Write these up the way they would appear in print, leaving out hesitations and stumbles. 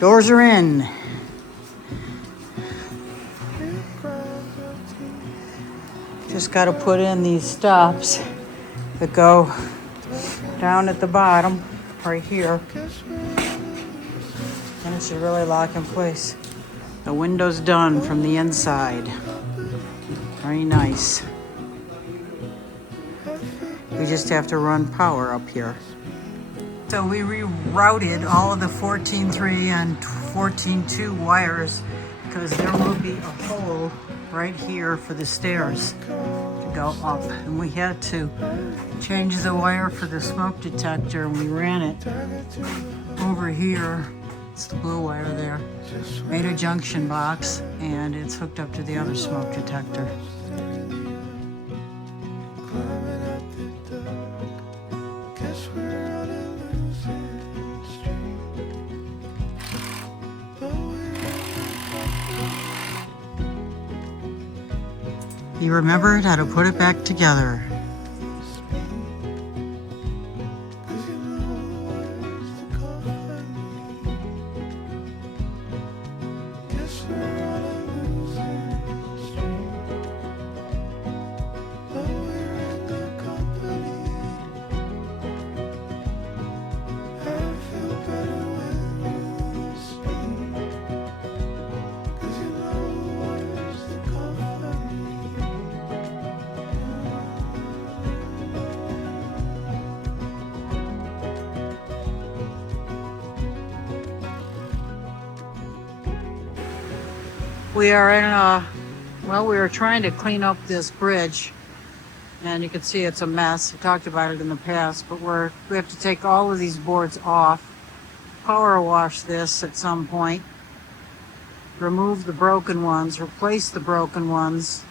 Doors are in. Just got to put in these stops that go down at the bottom, right here. And it should really lock in place. The window's done from the inside. Very nice. We just have to run power up here. So we rerouted all of the 14.3 and 14.2 wires because there will be a hole right here for the stairs to go up. And we had to change the wire for the smoke detector, and we ran it over here. It's the blue wire there. Made a junction box, and it's hooked up to the other smoke detector. You remembered how to put it back together. We are in we were trying to clean up this bridge, and you can see it's a mess. We talked about it in the past, but we have to take all of these boards off, power wash this at some point, remove the broken ones, replace the broken ones,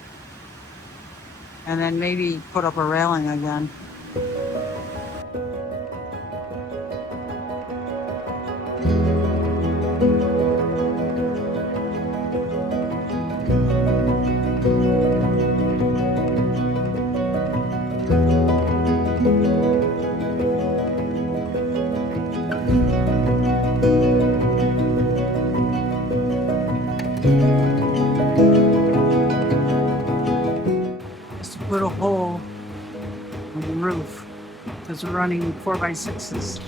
and then maybe put up a railing again. Put a hole in the roof because we're running 4x6s.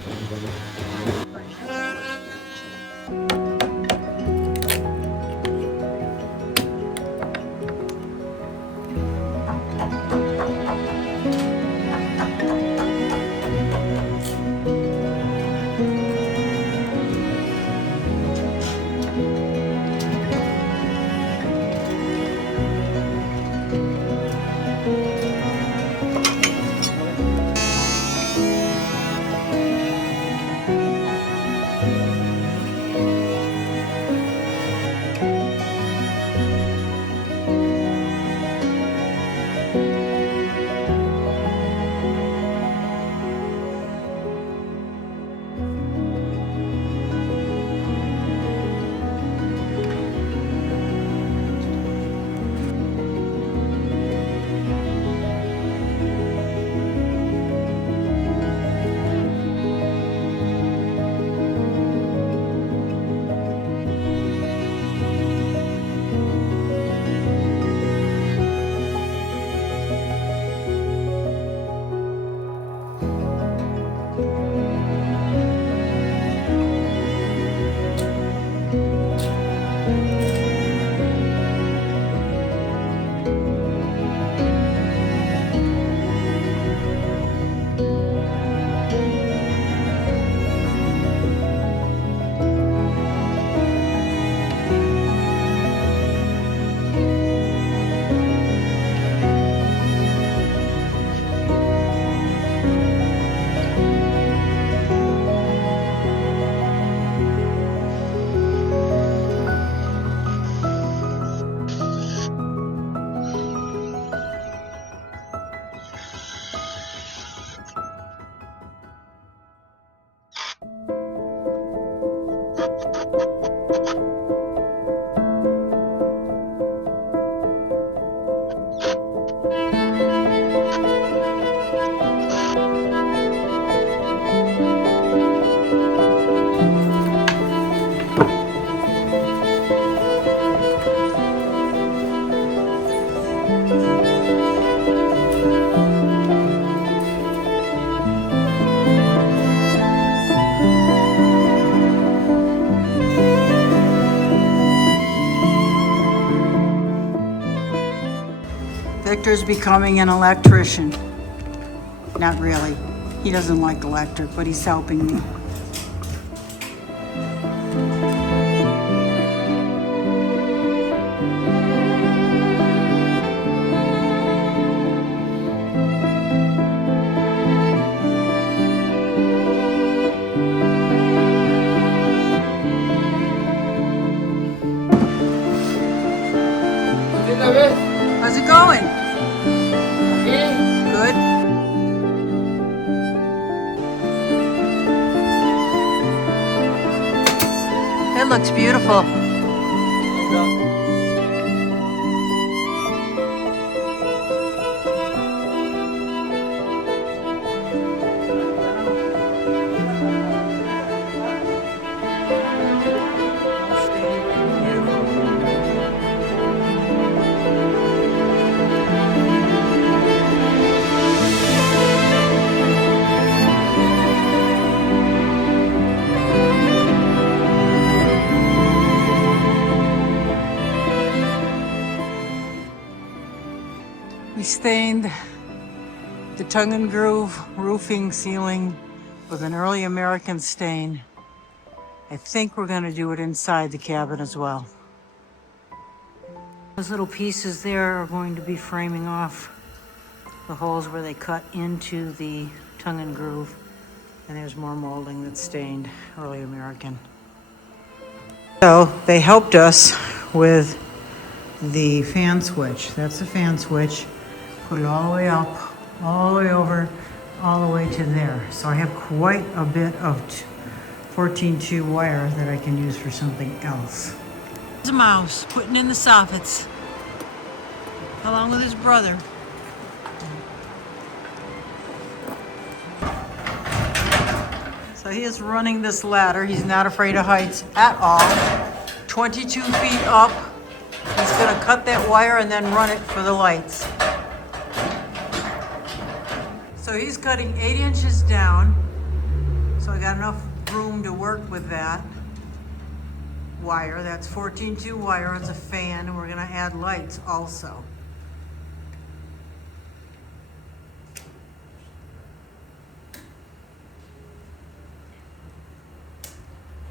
Victor's becoming an electrician. Not really. He doesn't like electric, but he's helping me. How's it going? Good. It looks beautiful. We stained the tongue and groove roofing ceiling with an early American stain. I think we're going to do it inside the cabin as well. Those little pieces there are going to be framing off the holes where they cut into the tongue and groove. And there's more molding that's stained early American. So they helped us with the fan switch. That's the fan switch. Put it all the way up, all the way over, all the way to there. So I have quite a bit of 14-2 wire that I can use for something else. There's a mouse putting in the soffits, along with his brother. So he is running this ladder. He's not afraid of heights at all. 22 feet up. He's gonna cut that wire and then run it for the lights. So he's cutting 8 inches down. So I got enough room to work with that wire. That's 14-2 wire. It's a fan, and we're gonna add lights also.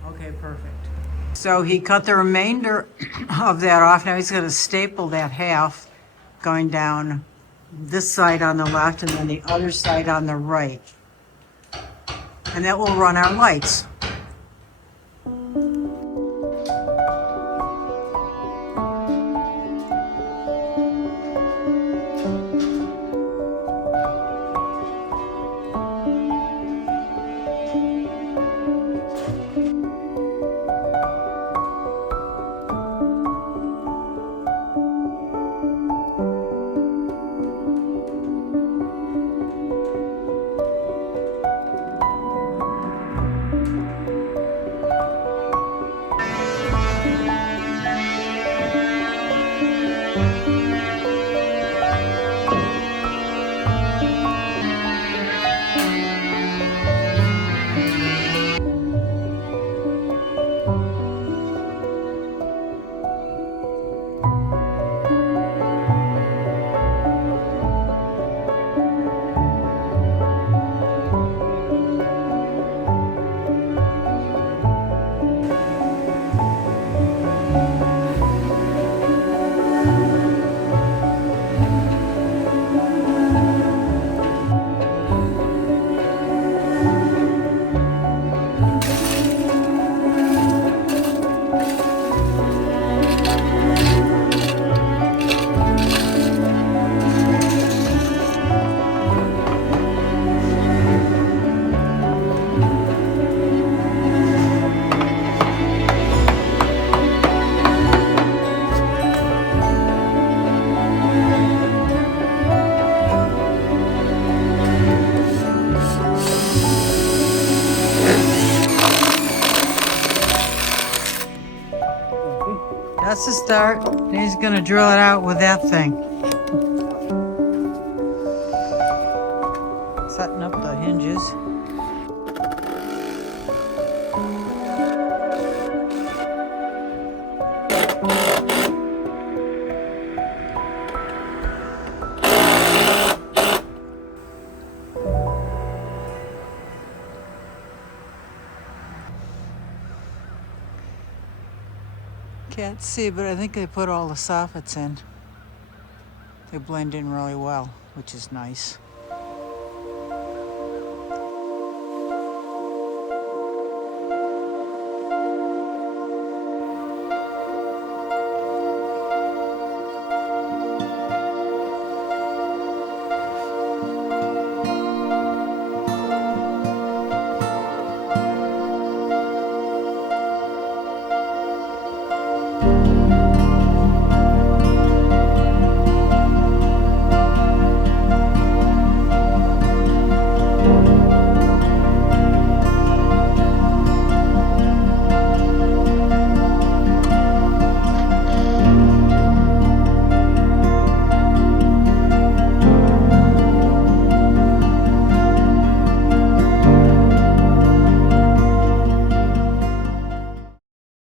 Okay, perfect. So he cut the remainder of that off. Now he's gonna staple that half going down this side on the left and then the other side on the right. And that will run our lights. That's the start. He's gonna drill it out with that thing. Setting up the hinges. Can't see, but I think they put all the soffits in. They blend in really well, which is nice.